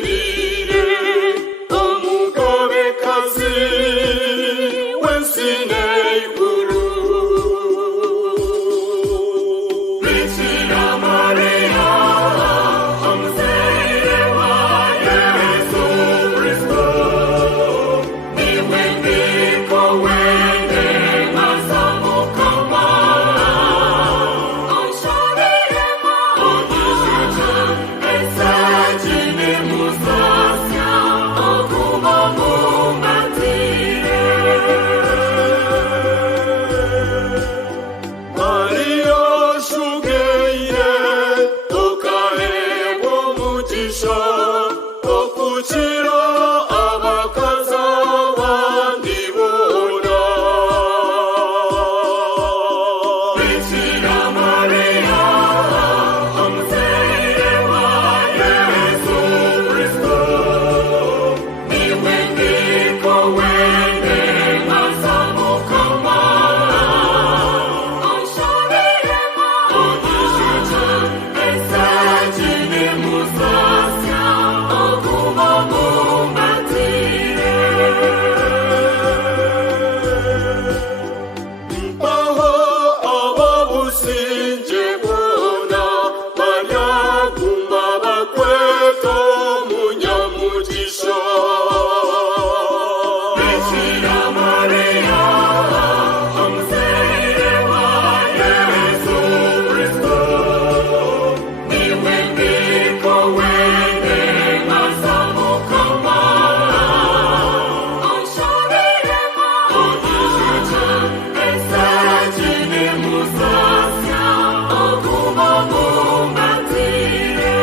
ngirire umugabekazi w'Insineye ijuru. Bikira Mariya umubyeyi wa Yesu Kristo, niwe ndiko wende mazamukama unshabiremo ugishuja esajine musasya okuba mumbatire. Mariya shugeire ukahebwa umugisha okukira abakaza abandi bona. Bikira Mariya umubyeyi wa Yesu Kristo, niwe ndiko wende mazamukama unshabiremo ugishuja esajine musasya okuba mumbatire. Mpaho ababusinje bona banyaguma bakweto munyamugisha. Bikira Mariya umubyeyi wa Yesu Kristo, niwe ndiko wende mazamukama unshabiremo ugishuja esajine musasya okuba mumbatire.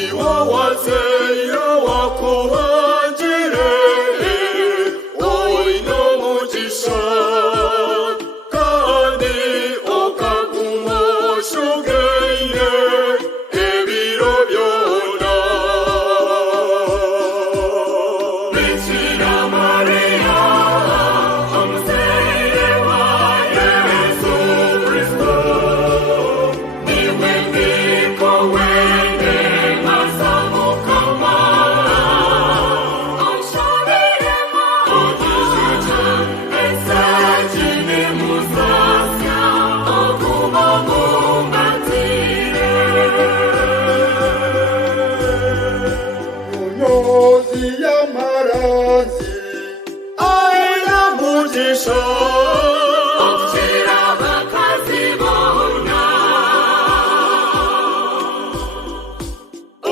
Iwo wazeye wakuhangire oina umugisha, kandi ukaguma ushugeire ebiro byona. Bikira Mariya umubyeyi wa Yesu Kristo, niwe ndiko wende mazamukama unshabiremo ugishuja esajine musasya okuba mumbatire. Munyozi y'amarazi aina mugisha ukira abakazi bona,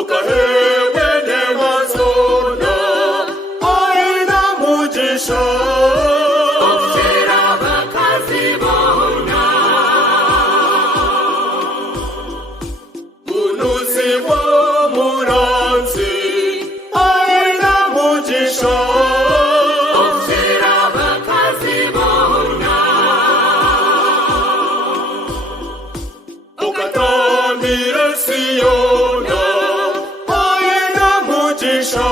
ukahebwe n'amazona aina mugisha ukira abakazi bona. Unuzi wa muranzi aina mugisha ukira abakazi bona. Ukatambira Siyona aina mugisha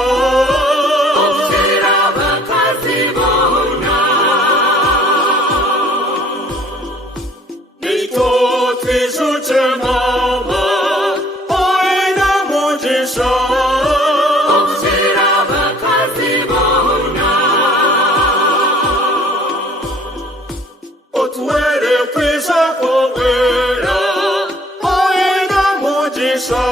ukira abakazi bona. Nito twijuje mama aina mugisha ukira abakazi bona. Otwere kwisha kowera aina mugisha